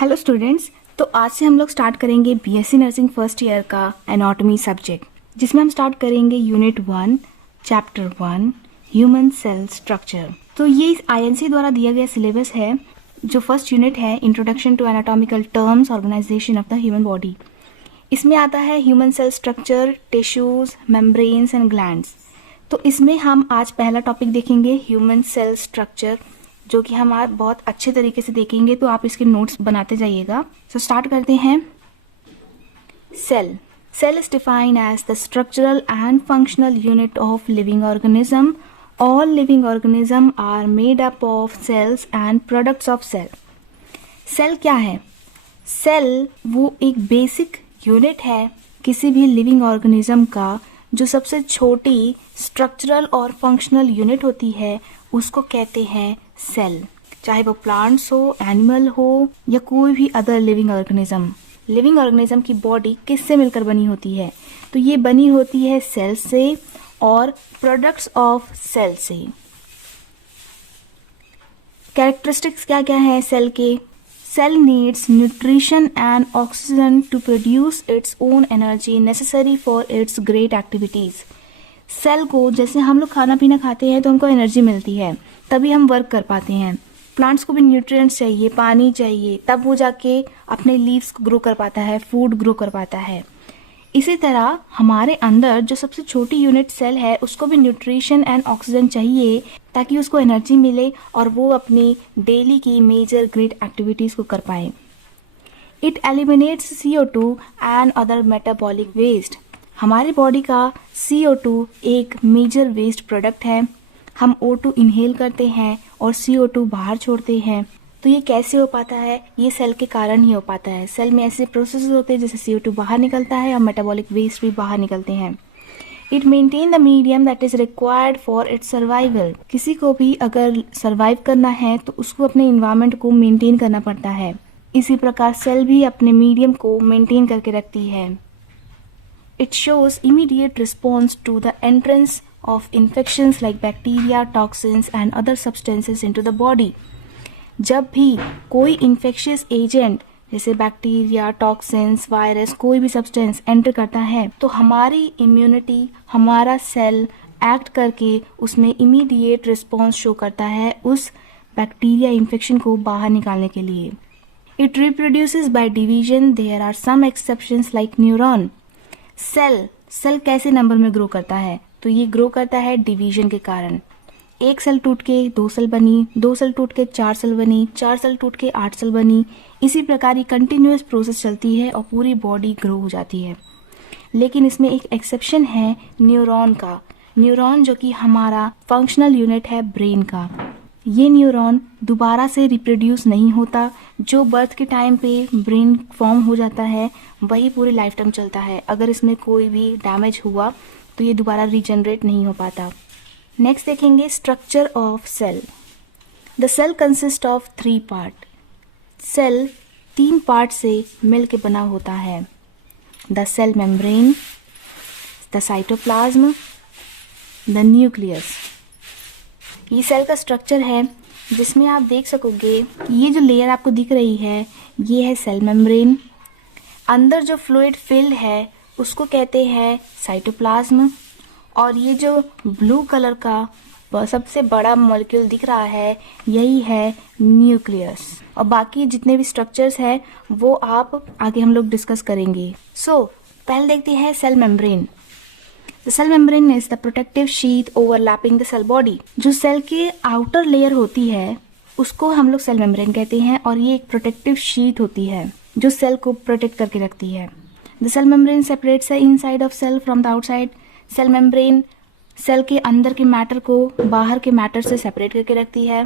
Hello students. तो आज से हम लोग स्टार्ट करेंगे बीएससी नर्सिंग फर्स्ट ईयर का एनाटॉमी सब्जेक्ट, जिसमें हम स्टार्ट करेंगे unit 1 chapter 1 human cell structure. तो ये आईएनसी द्वारा दिया गया सिलेबस है। जो फर्स्ट यूनिट है introduction to anatomical terms organisation of the human body, इसमें आता है human cell structure, tissues, membranes and glands. तो इसमें हम आज पहला टॉपिक देखेंगे ह्यूमन सेल स्ट्रक्चर, जो कि हम आज बहुत अच्छे तरीके से देखेंगे। तो आप इसके नोट्स बनाते जाइएगा। सो स्टार्ट करते हैं। Cell cell is defined as the structural and functional unit of living organism. All living organism are made up of cells and products of cell. Cell क्या है? सेल वो एक बेसिक यूनिट है किसी भी लिविंग ऑर्गेनिज्म का, जो सबसे छोटी स्ट्रक्चरल और फंक्शनल यूनिट होती है, उसको कहते हैं सेल। चाहे वो प्लांट्स हो, एनिमल हो या कोई भी other living organism. Living organism की बॉडी किससे मिलकर बनी होती है? तो ये बनी होती है सेल से और प्रोडक्ट्स ऑफ सेल से। कैरेक्टरिस्टिक्स क्या क्या है सेल के? Cell needs nutrition and oxygen to produce its own energy necessary for its great activities. Cell को, जैसे हम लोग खाना पीना खाते हैं तो हमको एनर्जी मिलती है, तभी हम वर्क कर पाते हैं। प्लांट्स को भी न्यूट्रिएंट्स चाहिए, पानी चाहिए, तब वो जाके अपने लीव्स को ग्रो कर पाता है, फूड ग्रो कर पाता है। इसी तरह हमारे अंदर जो सबसे छोटी यूनिट सेल है, उसको भी न्यूट्रिशन एंड ऑक्सीजन चाहिए ताकि उसको एनर्जी मिले और वो अपनी डेली की मेजर ग्रेट एक्टिविटीज़ को कर पाए। It eliminates CO2 and other metabolic waste. हमारी बॉडी का CO2 एक मेजर वेस्ट प्रोडक्ट है। हम O2 इनहेल करते हैं और CO2 बाहर छोड़ते हैं। तो ये कैसे हो पाता है? ये सेल के कारण ही हो पाता है। सेल में ऐसे प्रोसेस होते हैं जैसे CO2 बाहर निकलता है और मेटाबॉलिक वेस्ट भी बाहर निकलते हैं। It maintain the medium that is required for its survival. किसी को भी अगर सर्वाइव करना है तो उसको अपने इन्वायरमेंट को मेंटेन करना पड़ता है। इसी प्रकार सेल भी अपने मीडियम को मेंटेन करके रखती है। It shows immediate response to the entrance of infections like bacteria, toxins and other substances into the body. जब भी कोई infectious agent जैसे बैक्टीरिया, टॉक्सिन्स, वायरस, कोई भी सब्सटेंस एंटर करता है तो हमारी इम्यूनिटी, हमारा सेल एक्ट करके उसमें इमीडिएट रिस्पॉन्स शो करता है उस बैक्टीरिया इन्फेक्शन को बाहर निकालने के लिए। It reproduces by division. There are some exceptions like neuron. Cell कैसे नंबर में ग्रो करता है? तो ये ग्रो करता है डिवीजन के कारण। एक सेल टूट के 2 सेल बनी, 2 सेल टूट के 4 सेल बनी, 4 सेल टूट के 8 सेल बनी। इसी प्रकार ये कंटिन्यूअस प्रोसेस चलती है और पूरी बॉडी ग्रो हो जाती है। लेकिन इसमें एक एक्सेप्शन है न्यूरॉन का। न्यूरॉन जो कि हमारा फंक्शनल यूनिट है ब्रेन का। ये न्यूरॉन दोबारा से रिप्रोड्यूस नहीं होता। जो बर्थ के टाइम पे ब्रेन फॉर्म हो जाता है वही पूरी लाइफ टाइम चलता है। अगर इसमें कोई भी डैमेज हुआ तो ये दोबारा रीजनरेट नहीं हो पाता। नेक्स्ट देखेंगे structure of cell. The cell consist of 3 part. Cell 3 part से मिल के बना होता है। The cell membrane, the cytoplasm, the nucleus. ये सेल का स्ट्रक्चर है जिसमें आप देख सकोगे ये जो लेयर आपको दिख रही है ये है सेल मेम्ब्रेन। अंदर जो फ्लूइड फिल्ड है उसको कहते हैं साइटोप्लाज्म। और ये जो ब्लू कलर का सबसे बड़ा मॉलिक्यूल दिख रहा है यही है न्यूक्लियस। और बाकी जितने भी स्ट्रक्चर्स हैं वो आप आगे हम लोग डिस्कस करेंगे। पहले देखते हैं cell membrane. The cell membrane is the protective sheath overlapping the cell body. जो सेल के आउटर लेयर होती है उसको हम लोग सेल मेम्ब्रेन कहते हैं और ये एक प्रोटेक्टिव शीथ होती है जो सेल को प्रोटेक्ट करके रखती है। The cell membrane separates the inside of cell from the outside. Cell membrane cell के अंदर के मैटर को बाहर के मैटर से सेपरेट करके रखती है।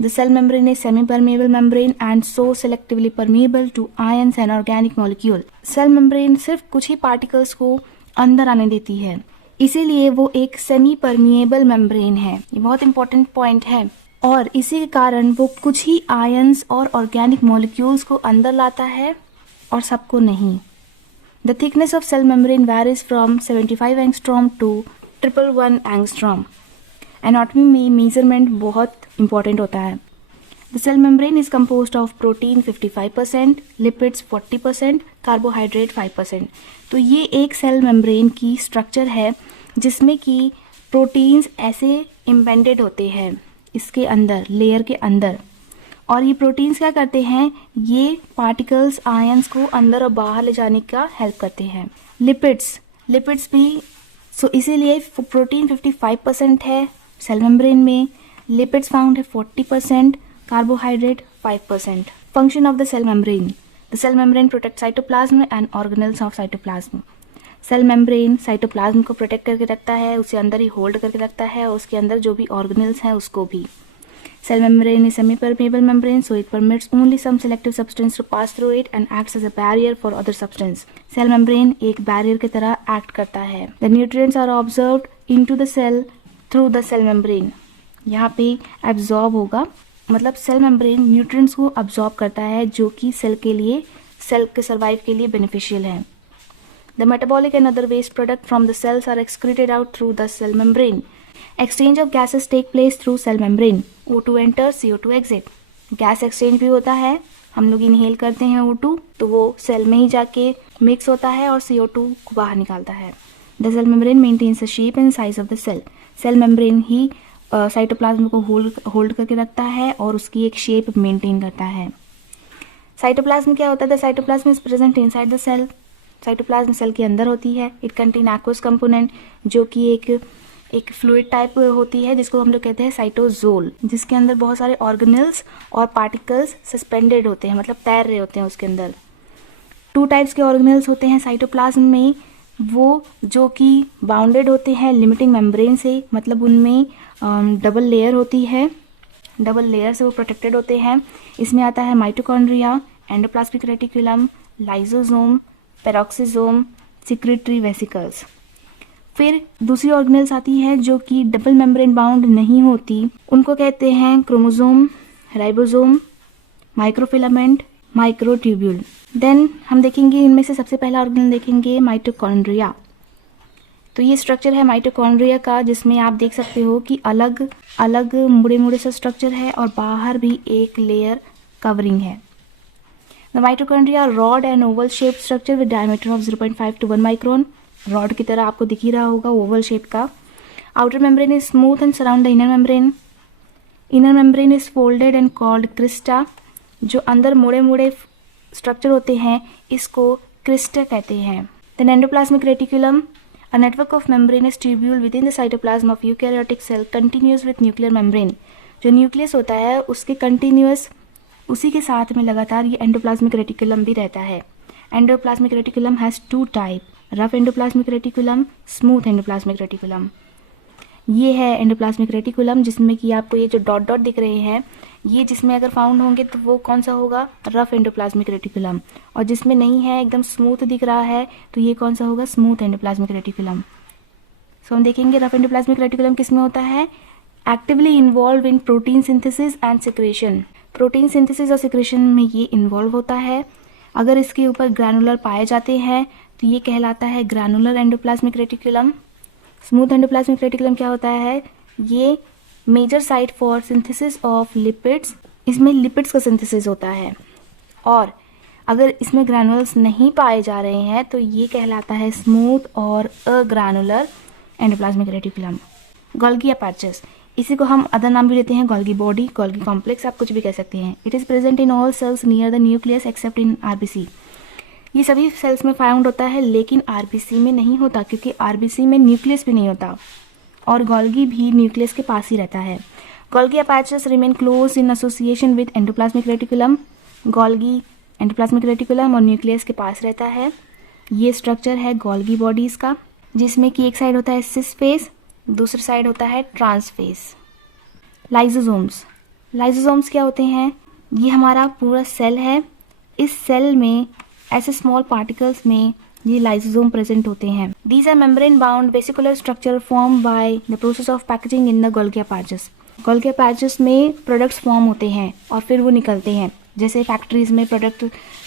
The cell membrane is semi-permeable membrane and so selectively permeable to ions and organic molecule. Cell membrane सिर्फ कुछ ही पार्टिकल्स को अंदर आने देती है, इसीलिए वो एक सेमी परमिएबल मेम्ब्रेन है। ये बहुत इंपॉर्टेंट पॉइंट है। और इसी के कारण वो कुछ ही आयंस और ऑर्गेनिक मॉलिक्यूल्स को अंदर लाता है और सबको नहीं। The thickness of cell membrane varies from 75 angstrom to 111 angstrom. Anatomy में मेजरमेंट बहुत इंपॉर्टेंट होता है। The cell membrane is composed of protein 55%, lipids 40%, carbohydrate 5%. तो ये एक सेल मेम्ब्रेन की स्ट्रक्चर है जिसमें कि प्रोटीन्स ऐसे एम्बेडेड होते हैं इसके अंदर, लेयर के अंदर, और ये प्रोटीन्स क्या करते हैं, ये पार्टिकल्स आयंस को अंदर और बाहर ले जाने का हेल्प करते हैं. लिपिड्स भी इसीलिए प्रोटीन 55% है सेल मेम्ब्रेन में, लिपिड्स फाउंड है 40%, carbohydrate 5%. Function of the cell membrane. The cell membrane protect cytoplasm and organelles of cytoplasm. Cell membrane cytoplasm को प्रोटेक्ट करके रखता है, उसे अंदर ही होल्ड करके रखता है, और उसके अंदर जो भी ऑर्गेनेल्स हैं उसको भी. Cell membrane is semi-permeable membrane, so it permits only some selective substance to pass through it and acts as a barrier for other substance. Cell membrane एक barrier की तरह act करता है. The nutrients are absorbed into the cell through the cell membrane. यहाँ पे absorb होगा, मतलब cell membrane nutrients को absorb करता है जो कि cell के लिए, cell के survive के लिए beneficial है. The metabolic and other waste product from the cells are excreted out through the cell membrane. Exchange of gases take place through cell membrane. O2 enters, CO2 exit. Gas exchange भी होता है, हम लोग inhale करते हैं O2, तो वो cell में ही जाके मिक्स होता है और CO2 को बाहर निकालता है. The cell membrane maintains the shape and size of the cell. Cell membrane ही साइटोप्लाज्म को होल्ड करके रखता है और उसकी एक शेप मेंटेन करता है. साइटोप्लाज्म क्या होता है? The cytoplasm is present inside the cell. Cytoplasm cell के अंदर होती है. इट कंटेन एक्वस कंपोनेंट, जो कि एक फ्लूइड टाइप होती है जिसको हम लोग कहते हैं साइटोजोल, जिसके अंदर बहुत सारे ऑर्गेनेल्स और पार्टिकल्स सस्पेंडेड होते हैं, मतलब तैर रहे होते हैं उसके अंदर. 2 टाइप्स के ऑर्गेनेल्स होते हैं साइटोप्लाज्म में, वो जो कि बाउंडेड होते हैं लिमिटिंग मेम्ब्रेन से, मतलब उनमें डबल लेयर होती है, डबल लेयर से वो प्रोटेक्टेड होते हैं. इसमें आता है mitochondria, endoplasmic reticulum, lysosome, peroxisome, secretory vesicles. फिर दूसरी ऑर्गेनेल्स आती है जो कि डबल मेम्ब्रेन बाउंड नहीं होती, उनको कहते हैं chromosome, ribosome, microfilament, microtubule. Then हम देखेंगे इनमें से सबसे पहला ऑर्गेनेल देखेंगे माइटोकॉन्ड्रिया. तो ये स्ट्रक्चर है माइटोकॉन्ड्रिया का, जिसमें आप देख सकते हो कि अलग अलग मुड़े सा स्ट्रक्चर है और बाहर भी एक लेयर कवरिंग है. The mitochondria rod and Oval shape structure with diameter of 0.5 to 1 micron. Rod की तरह आपको दिख ही रहा होगा, ओवल शेप का. Outer membrane is smooth and surround the inner membrane. Inner membrane is folded and called Crysta. जो अंदर मुड़े स्ट्रक्चर होते हैं इसको क्रिस्टा कहते हैं. Then endoplasmic reticulum. A network of membranous tubule within the cytoplasm of eukaryotic cell continuous with nuclear membrane. जो nucleus होता है उसके कंटिन्यूस, उसी के साथ में लगातार ये एंडोप्लाज्मिक रेटिकुलम भी रहता है. Endoplasmic reticulum has 2 type, rough endoplasmic reticulum, smooth endoplasmic reticulum. ये है एंडोप्लाज्मिक रेटिकुलम, जिसमें कि आपको ये जो डॉट डॉट दिख रहे हैं, ये जिसमें अगर फाउंड होंगे तो वो कौन सा होगा? Rough endoplasmic reticulum. और जिसमें नहीं है, एकदम स्मूथ दिख रहा है, तो ये कौन सा होगा? Smooth endoplasmic reticulum. सो हम देखेंगे रफ एंडोप्लाज्मिक रेटिकुलम किस में होता है? Actively involve in protein synthesis and secretion. Protein synthesis और सिक्रेशन में ये इन्वॉल्व होता है. अगर इसके ऊपर ग्रैनुलर पाए जाते हैं तो ये कहलाता है granular endoplasmic reticulum. Smooth endoplasmic reticulum क्या होता है? ये major site for synthesis of lipids. इसमें लिपिड्स का सिंथेसिस होता है, और अगर इसमें ग्रैनुलर्स नहीं पाए जा रहे हैं तो ये कहलाता है स्मूथ और अग्रैनुलर एंडोप्लाज्मिक रेटिकुलम. गोल्गी अपर्चर्स, इसी को हम अदर नाम भी देते हैं गोल्गी बॉडी, गोल्गी कॉम्प्लेक्स, आप कुछ भी कह सकते हैं. It is present in all cells near the nucleus except in RBC. ये सभी सेल्स में फाउंड होता है, लेकिन आरबीसी में नहीं होता, क्योंकि आरबीसी में न्यूक्लियस भी नहीं होता, और गोल्गी भी न्यूक्लियस के पास ही रहता है. Golgi apertures remain close in association with endoplasmic reticulum. Golgi endoplasmic reticulum और न्यूक्लियस के पास रहता है. ये स्ट्रक्चर है गोल्गी बॉडीज़ का, जिसमें कि एक साइड होता है सिस फेस, दूसरी साइड होता है ट्रांस फेस. लाइसोसोम्स. लाइसोसोम्स क्या होते हैं? ये हमारा पूरा सेल है. इस सेल में ऐसे स्मॉल पार्टिकल्स में ये लाइसोसोम प्रेजेंट होते हैं. These are membrane bound vesicular structure form by the process of packaging in the Golgi apparatus. Golgi apparatus में प्रोडक्ट्स फॉर्म होते हैं और फिर वो निकलते हैं. जैसे फैक्ट्रीज में प्रोडक्ट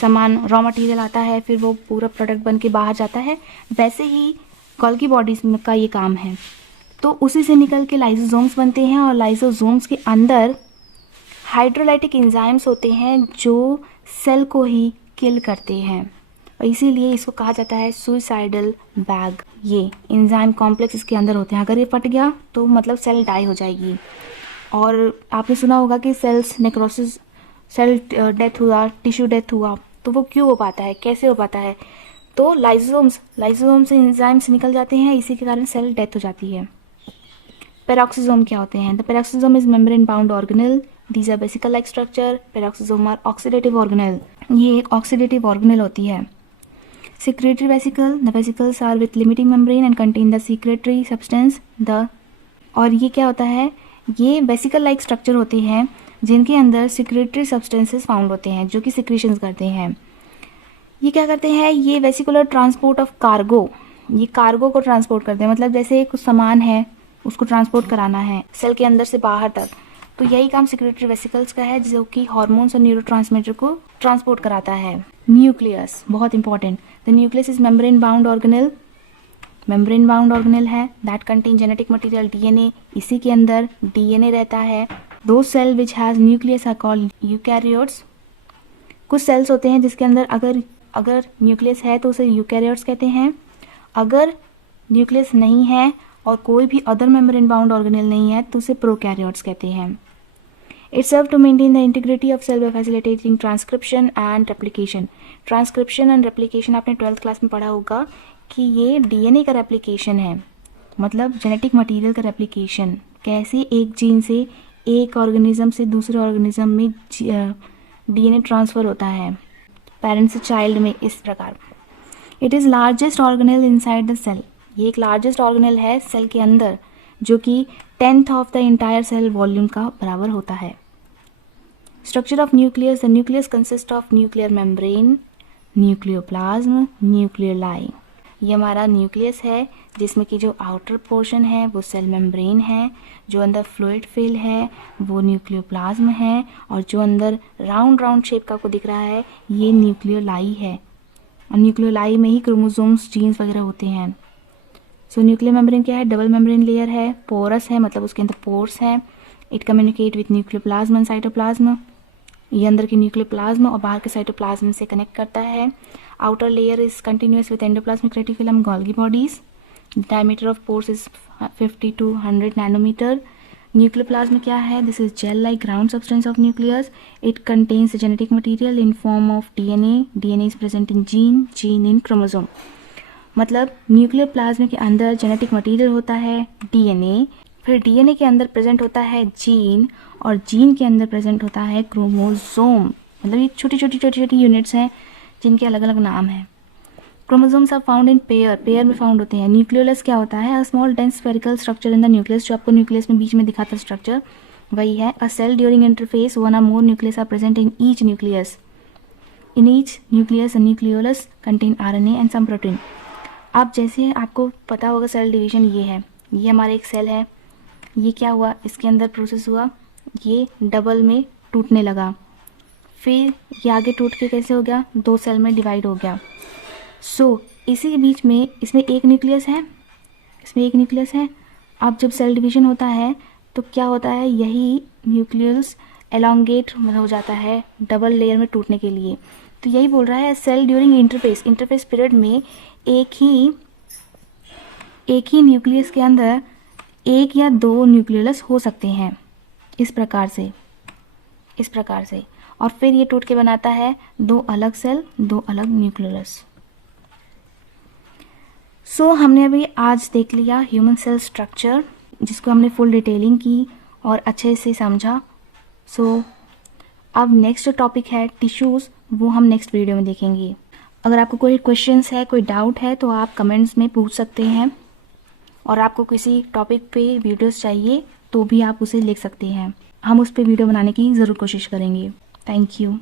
सामान रॉ मटेरियल आता है, फिर वो पूरा प्रोडक्ट बन के बाहर जाता है, वैसे ही गोल्गी बॉडीज का ये काम है. तो उसी से निकल के लाइसोसोम्स बनते हैं, और लाइसोसोम्स के अंदर हाइड्रोलाइटिक एंजाइम्स होते हैं जो सेल को ही किल करते हैं और इसीलिए इसको कहा जाता है सुइसाइडल बैग। ये एंजाइम कॉम्प्लेक्स इसके अंदर होते हैं, अगर ये फट गया तो मतलब सेल डाई हो जाएगी। और आपने सुना होगा कि सेल्स नेक्रोसिस, सेल डेथ हुआ, टिश्यू डेथ हुआ, तो वो क्यों हो पाता है, कैसे हो पाता है? तो लाइसोसोम से एंजाइम्स निकल जाते हैं, इसी के कारण सेल डेथ हो जाती है। पेरोक्सिसोम क्या होते हैं? The peroxisome is membrane bound organelle, these are vesicle like structure. Peroxisome are oxidative organelle, ये एक ऑक्सीडेटिव ऑर्गेनेल होती है। Secretory vesicle, the vesicles are with limiting membrane and contain the secretory substance the, और ये क्या होता है? ये वेसिकल लाइक स्ट्रक्चर होते हैं जिनके अंदर सिक्रेटरी सब्सटेंसेस फाउंड होते हैं जो कि सिक्रीशंस करते हैं। ये क्या करते हैं? ये वेसिकुलर ट्रांसपोर्ट ऑफ कार्गो, ये कार्गो को ट्रांसपोर्ट करते हैं, मतलब जैसे कुछ सामान है उसको ट्रांसपोर्ट कराना है सेल के अंदर से बाहर तक, तो यही काम सिक्रेटरी वेसिकल्स का है जो कि हार्मोन्स और न्यूरोट्रांसमीटर को ट्रांसपोर्ट कराता है। न्यूक्लियस बहुत important. The nucleus is membrane bound organelle, membrane bound organelle है that contain genetic material DNA, इसी के अंदर डीएनए रहता है। दो cell which has nucleus are called eukaryotes. कुछ सेल्स होते हैं जिसके अंदर अगर न्यूक्लियस है तो उसे यूकैरियोट्स कहते हैं। अगर न्यूक्लियस नहीं है और कोई भी अदर मेम्ब्रेन बाउंड ऑर्गेनेल नहीं है तो उसे प्रोकैरियोट्स कहते हैं। It serves to maintain the integrity of cell by facilitating transcription and replication. Transcription and replication आपने 12th क्लास में पढ़ा होगा कि ये डीएनए का रेप्लिकेशन है, मतलब जेनेटिक मटेरियल का रेप्लिकेशन। कैसे एक जीन से एक ऑर्गेनिज्म से दूसरे ऑर्गेनिज्म में डीएनए ट्रांसफ़र होता है पेरेंट से चाइल्ड में, इस प्रकार। It is largest organelle inside the cell, ये एक लार्जेस्ट ऑर्गेनेल है सेल के अंदर जो कि 10th of the entire cell volume का बराबर होता है। Structure of nucleus, the nucleus consist of nuclear membrane, nucleoplasm, nucleoli. ये हमारा न्यूक्लियस है जिसमें कि जो आउटर पोर्शन है वो सेल मेम्ब्रेन है, जो अंदर फ्लूइड फिल है वो न्यूक्लियोप्लाज्म है, और जो अंदर राउंड शेप का आपको दिख रहा है ये न्यूक्लियोलाई है। और न्यूक्लियोलाई में ही क्रोमोसोम्स, जीन्स वगैरह होते हैं। सो न्यूक्लियर मेम्ब्रेन क्या है? डबल मेम्ब्रेन लेयर है, पोरस है, मतलब उसके अंदर पोर्स है। It communicate with nucleoplasm and cytoplasm, ये अंदर की न्यूक्लियोप्लाज्म और बाहर के साइटोप्लाज्म से कनेक्ट करता है। Outer layer is continuous with endoplasmic reticulum, Golgi bodies. Diameter of pores is 50 to 100 nanometre. Nucleoplasm क्या है? This is gel like ground substance of nucleus. It contains genetic material in form of DNA, DNA is present in gene, gene in chromosome. मतलब nuclear plasma के अंदर genetic material होता है DNA, फिर DNA के अंदर प्रेजेंट होता है जीन, और जीन के अंदर प्रेजेंट होता है क्रोमोसोम। मतलब ये छोटी छोटी यूनिट्स हैं जिनके अलग अलग नाम हैं। Chromosomes are found in pair में फाउंड होते हैं। न्यूक्लियोलस क्या होता है? A small dense spherical structure in the nucleus, जो आपको न्यूक्लियस में बीच में दिखाता स्ट्रक्चर वही है। A cell during interphase, one or more nucleus are present in each nucleus. In each nucleus nucleolus contain RNA and some protein. अब जैसे आपको पता होगा सेल डिवीजन ये है, ये हमारा एक सेल है, ये क्या हुआ, इसके अंदर प्रोसेस हुआ, ये डबल में टूटने लगा, फिर ये आगे टूट के कैसे हो गया, 2 सेल में डिवाइड हो गया। सो इसी के बीच में इसमें एक न्यूक्लियस है, इसमें एक न्यूक्लियस है। अब जब सेल डिवीजन होता है तो क्या होता है, यही न्यूक्लियस एलोंगेट हो जाता है डबल लेयर में टूटने के लिए। तो यही बोल रहा है सेल ड्यूरिंग इंटरफेस पीरियड में एक ही न्यूक्लियस के अंदर एक या 2 न्यूक्लियोलस हो सकते हैं, इस प्रकार से, और फिर ये टूट के बनाता है 2 अलग सेल, 2 अलग न्यूक्लियोलस। सो हमने अभी आज देख लिया ह्यूमन सेल स्ट्रक्चर, जिसको हमने फुल डिटेलिंग की और अच्छे से समझा। सो अब नेक्स्ट टॉपिक है टिश्यूज़, वो हम नेक्स्ट वीडियो में देखेंगे। अगर आपको कोई क्वेश्चंस है, कोई डाउट है तो आप कमेंट्स में पूछ सकते हैं, और आपको किसी टॉपिक पे वीडियोस चाहिए तो भी आप उसे लिख सकते हैं। हम उस पर वीडियो बनाने की ज़रूर कोशिश करेंगे। Thank you.